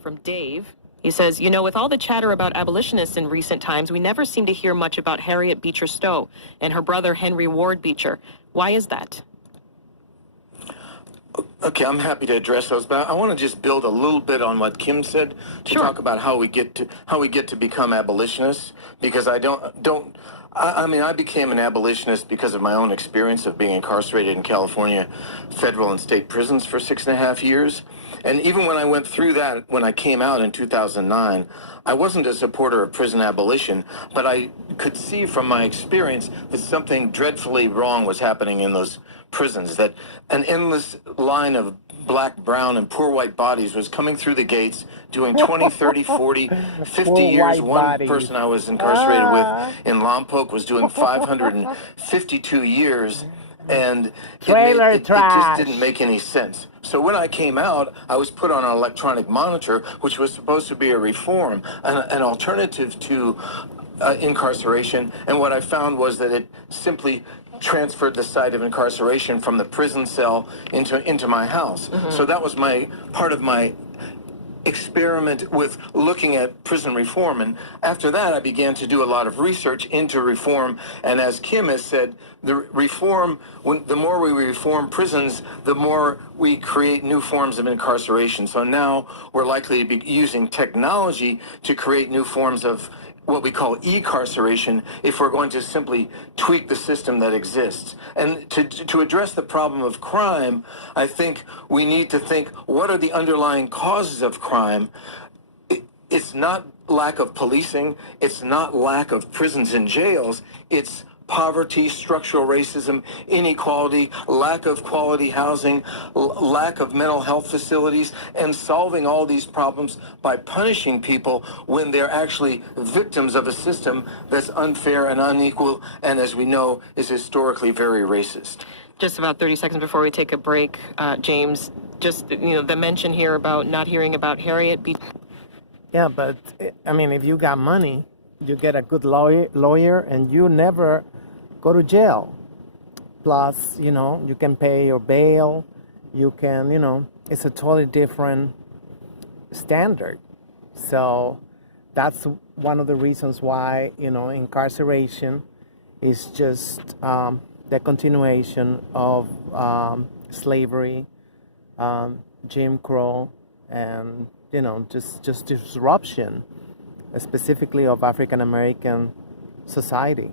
from Dave. He says, you know, with all the chatter about abolitionists in recent times, we never seem to hear much about Harriet Beecher Stowe and her brother Henry Ward Beecher. Why is that? Okay, I'm happy to address those, but I want to just build a little bit on what Kim said to Sure. talk about how we get to become abolitionists, because I mean, I became an abolitionist because of my own experience of being incarcerated in California federal and state prisons for 6.5 years. And even when I went through that, when I came out in 2009, I wasn't a supporter of prison abolition, but I could see from my experience that something dreadfully wrong was happening in those prisons, that an endless line of black, brown, and poor white bodies was coming through the gates, doing 20, 30, 40, 50 years. One person I was incarcerated with in Lompoc was doing 552 years, and it just didn't make any sense. So when I came out, I was put on an electronic monitor, which was supposed to be a reform, an alternative to incarceration, and what I found was that it simply transferred the site of incarceration from the prison cell into my house. Mm-hmm. So that was part of my experiment with looking at prison reform. And after that, I began to do a lot of research into reform. And as Kim has said, the more we reform prisons, the more we create new forms of incarceration. So now we're likely to be using technology to create new forms of what we call E-Carceration if we're going to simply tweak the system that exists. And to address the problem of crime, I think we need to think, what are the underlying causes of crime? It's not lack of policing, it's not lack of prisons and jails, it's poverty, structural racism, inequality, lack of quality housing, lack of mental health facilities, and solving all these problems by punishing people when they're actually victims of a system that's unfair and unequal, and as we know, is historically very racist. Just about 30 seconds before we take a break, James, just, the mention here about not hearing about Harriet Beecher. Yeah, but, I mean, if you got money, you get a good lawyer and you never go to jail. Plus, you can pay your bail. You can, it's a totally different standard. So that's one of the reasons why, incarceration is just the continuation of slavery, Jim Crow, and, just disruption, specifically of African American society.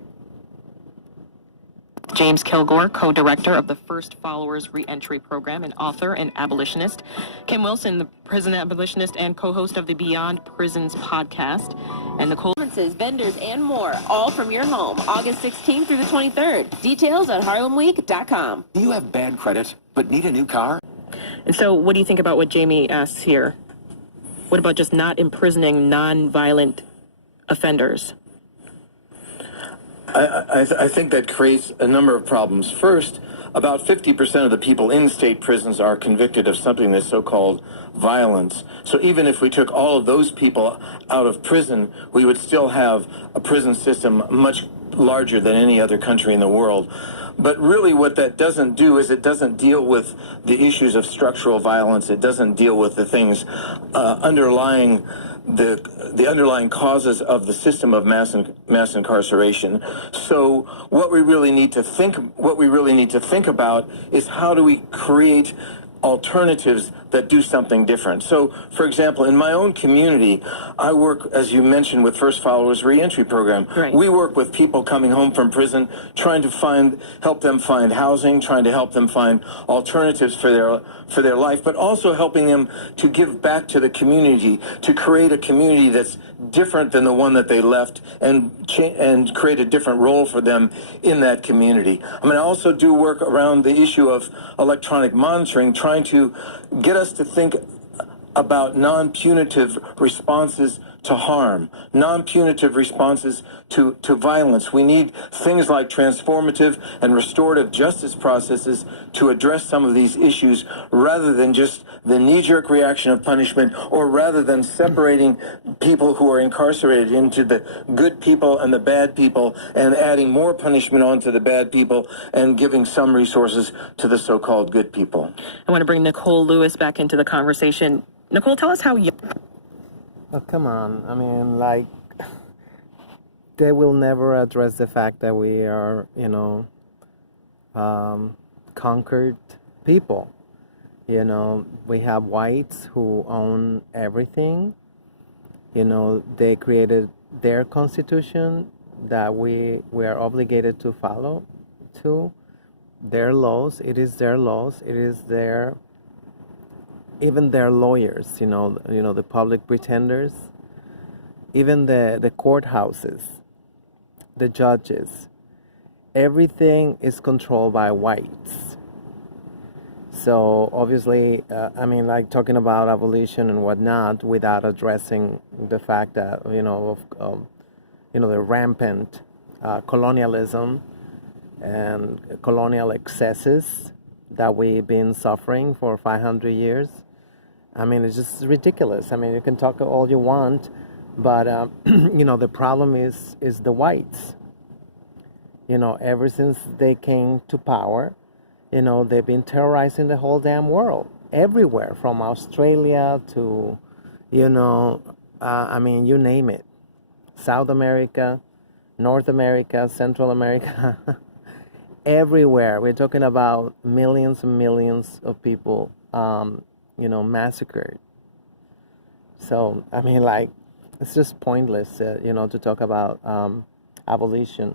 James Kilgore, co-director of the First Followers Reentry Program and author and abolitionist. Kim Wilson, the prison abolitionist and co-host of the Beyond Prisons podcast. And Nicole. Vendors, and more, all from your home, August 16th through the 23rd. Details at harlemweek.com. Do you have bad credit but need a new car? And so what do you think about what Jamie asks here? What about just not imprisoning non-violent offenders? I think that creates a number of problems. First, about 50% of the people in state prisons are convicted of something that's so-called violence. So even if we took all of those people out of prison, we would still have a prison system much larger than any other country in the world. But really what that doesn't do is it doesn't deal with the issues of structural violence. It doesn't deal with the things underlying the underlying causes of the system of mass incarceration. So what we really need to think about is how do we create alternatives that do something different. So, for example, in my own community, I work, as you mentioned, with First Followers Reentry Program. Right. We work with people coming home from prison, trying to help them find housing, trying to help them find alternatives for their life, but also helping them to give back to the community, to create a community that's different than the one that they left, and create a different role for them in that community. I mean, I also do work around the issue of electronic monitoring, trying to get us to think about non-punitive responses to harm, non-punitive responses to violence. We need things like transformative and restorative justice processes to address some of these issues rather than just the knee-jerk reaction of punishment, or rather than separating people who are incarcerated into the good people and the bad people and adding more punishment onto the bad people and giving some resources to the so-called good people. I want to bring Nicole Lewis back into the conversation. Nicole, tell us how young Oh, come on. I mean, like, they will never address the fact that we are, conquered people. We have whites who own everything. They created their constitution that we are obligated to follow to their laws. It is their laws. It is even their lawyers, the public pretenders, even the courthouses, the judges. Everything is controlled by whites. So obviously, like talking about abolition and whatnot without addressing the fact that, the rampant colonialism and colonial excesses that we've been suffering for 500 years. It's just ridiculous. You can talk all you want, but, the problem is the whites. Ever since they came to power, they've been terrorizing the whole damn world, everywhere, from Australia to, you name it. South America, North America, Central America, everywhere. We're talking about millions and millions of people, massacred. So, it's just pointless, to talk about abolition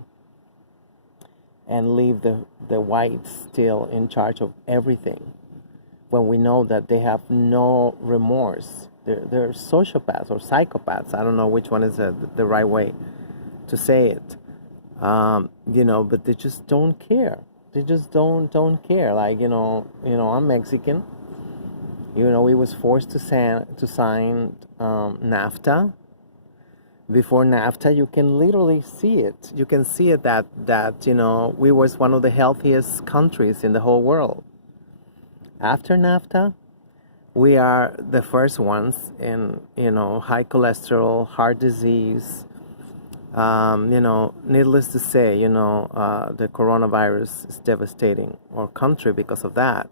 and leave the whites still in charge of everything when we know that they have no remorse. They're sociopaths or psychopaths. I don't know which one is the right way to say it. But they just don't care. They just don't care. Like, I'm Mexican. We was forced to sign NAFTA. Before NAFTA, you can literally see it. You can see it that we was one of the healthiest countries in the whole world. After NAFTA, we are the first ones in, high cholesterol, heart disease. Needless to say, the coronavirus is devastating our country because of that.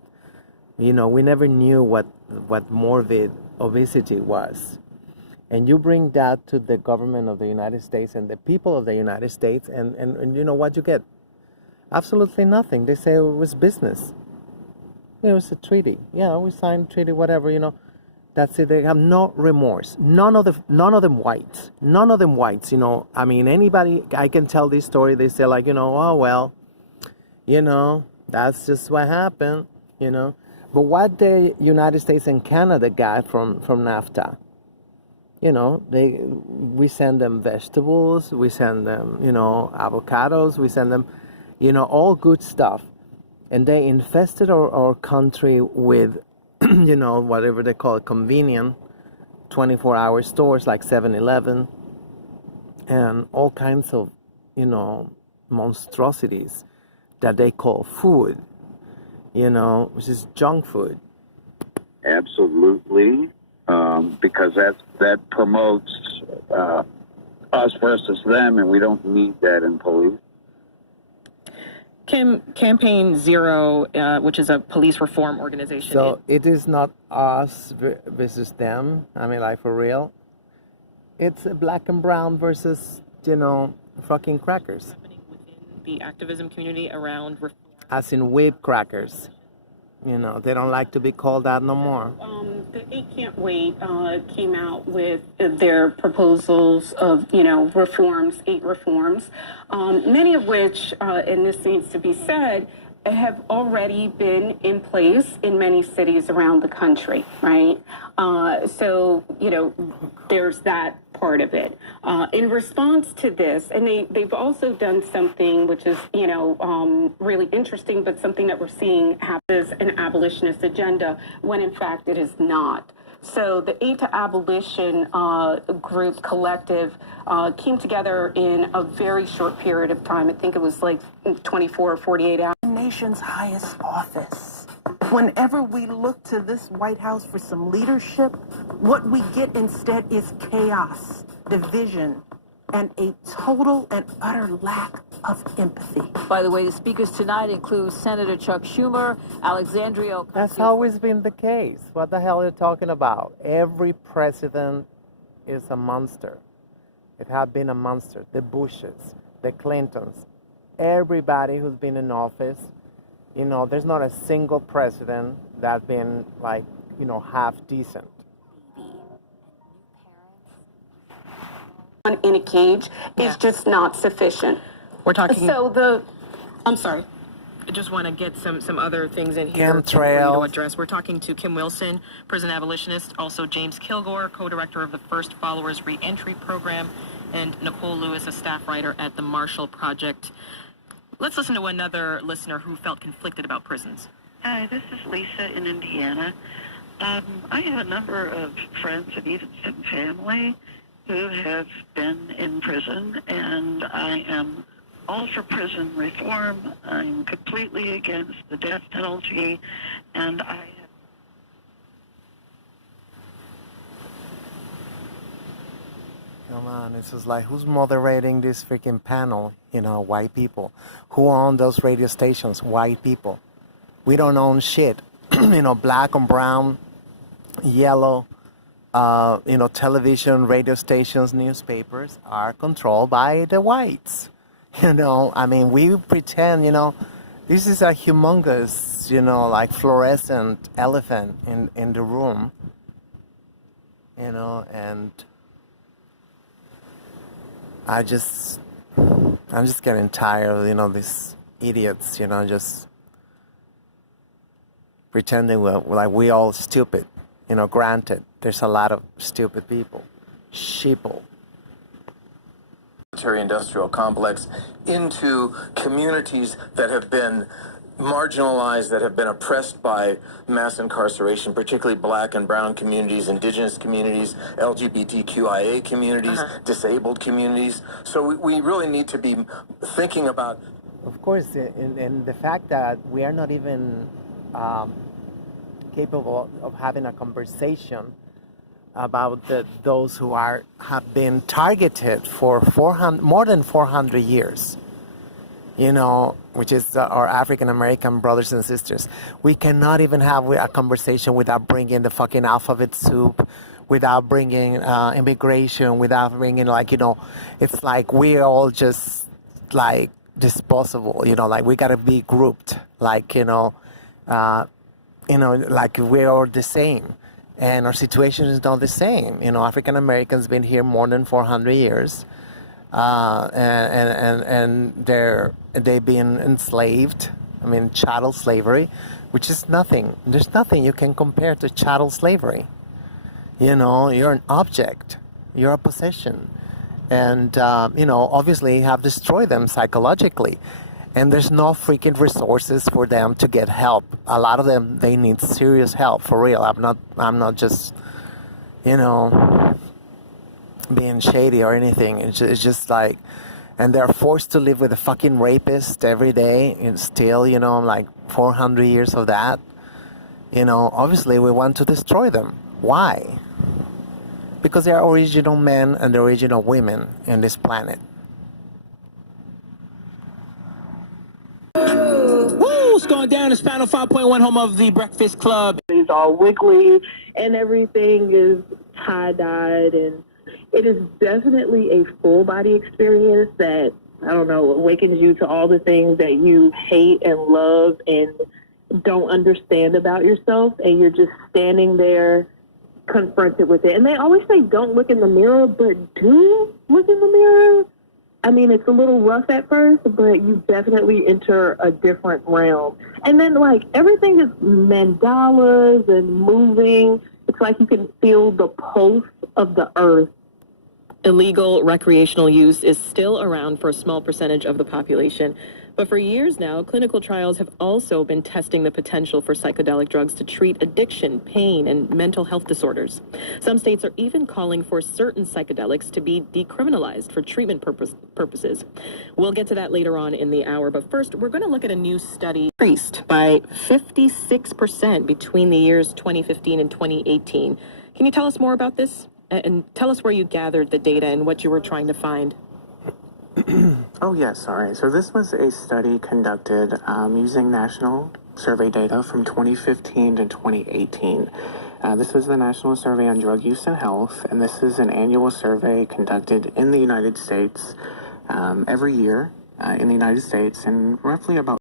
We never knew what morbid obesity was. And you bring that to the government of the United States and the people of the United States, and you know what you get? Absolutely nothing. They say it was business. It was a treaty. Yeah, we signed a treaty, whatever, That's it. They have no remorse. None of them whites. None of them whites, Anybody, I can tell this story, they say like, oh, well, that's just what happened, But what the United States and Canada got from NAFTA? We send them vegetables, we send them, avocados, we send them, all good stuff. And they infested our country with, whatever they call it, convenient 24-hour stores like 7-Eleven and all kinds of, monstrosities that they call food, which is junk food. Absolutely. Because that promotes us versus them, and we don't need that in police. Kim, Campaign Zero, which is a police reform organization. So it is not us versus them. For real. It's black and brown versus, fucking crackers. The activism community around reform. As in whip crackers. They don't like to be called that no more. The 8 Can't Wait came out with their proposals of, reforms, 8 reforms, many of which, and this needs to be said, have already been in place in many cities around the country, right? So, there's that part of it. In response to this, and they've also done something which is, really interesting, but something that we're seeing happen is an abolitionist agenda, when in fact it is not. So the Aid to Abolition group collective came together in a very short period of time. I think it was like 24 or 48 hours. The nation's highest office. Whenever we look to this White House for some leadership, what we get instead is chaos, division, and a total and utter lack of empathy. By the way, the speakers tonight include Senator Chuck Schumer, Alexandria Ocasio. That's always been the case. What the hell are you talking about? Every president is a monster. It has been a monster. The Bushes, the Clintons, everybody who's been in office, you know, there's not a single president that's been like, you know, half decent. In a cage is just not sufficient. We're talking. I'm sorry. I just want to get some other things in here for you to Chemtrails. address. We're talking to Kim Wilson, prison abolitionist, also James Kilgore, co-director of the First Followers Reentry Program, and Nicole Lewis, a staff writer at the Marshall Project. Let's listen to another listener who felt conflicted about prisons. Hi, this is Lisa in Indiana. I have a number of friends and even some family who have been in prison, and I am all for prison reform. I'm completely against the death penalty, and I have... Come on, it's just like, who's moderating this freaking panel? You know, white people. Who own those radio stations? White people. We don't own shit. You know, black and brown, yellow, you know, television, radio stations, newspapers are controlled by the whites. You know, I mean, we pretend, you know, this is a humongous, you know, like fluorescent elephant in the room, you know, and I'm just getting tired of, you know, these idiots, you know, just pretending we all stupid. You know, granted, there's a lot of stupid people, sheeple. Military-industrial complex into communities that have been marginalized, that have been oppressed by mass incarceration, particularly black and brown communities, indigenous communities, LGBTQIA communities, disabled communities. So we really need to be thinking about... Of course, and the fact that we are not even capable of having a conversation about those who have been targeted for more than 400 years, you know, which is our African American brothers and sisters. We cannot even have a conversation without bringing the fucking alphabet soup, without bringing immigration, without bringing, like, you know, it's like we're all just like disposable, you know, like we gotta be grouped, like, you know, like we're all the same. And our situation is not the same. You know, African Americans been here more than 400 years, and they've been enslaved. I mean, chattel slavery, which is nothing. There's nothing you can compare to chattel slavery. You know, you're an object. You're a possession, and you know, obviously, have destroyed them psychologically. And there's no freaking resources for them to get help. A lot of them, they need serious help, for real. I'm not just, you know, being shady or anything. It's just like, and they're forced to live with a fucking rapist every day. And still, you know, like 400 years of that. You know, obviously we want to destroy them. Why? Because they are original men and the original women in this planet. What's going down? It's Panel 5.1, home of the Breakfast Club. It's all wiggly and everything is tie-dyed, and it is definitely a full body experience that, I don't know, awakens you to all the things that you hate and love and don't understand about yourself, and you're just standing there confronted with it. And they always say don't look in the mirror, but do look in the mirror. I mean, it's a little rough at first, but you definitely enter a different realm. And then, like, everything is mandalas and moving. It's like you can feel the pulse of the earth. Illegal recreational use is still around for a small percentage of the population. But for years now, clinical trials have also been testing the potential for psychedelic drugs to treat addiction, pain, and mental health disorders. Some states are even calling for certain psychedelics to be decriminalized for treatment purposes. We'll get to that later on in the hour, but first, we're going to look at a new study increased by 56% between the years 2015 and 2018. Can you tell us more about this? And tell us where you gathered the data and what you were trying to find. Oh, yes, all right. So this was a study conducted using national survey data from 2015 to 2018. This was the National Survey on Drug Use and Health, and this is an annual survey conducted in the United States every year in the United States, and roughly about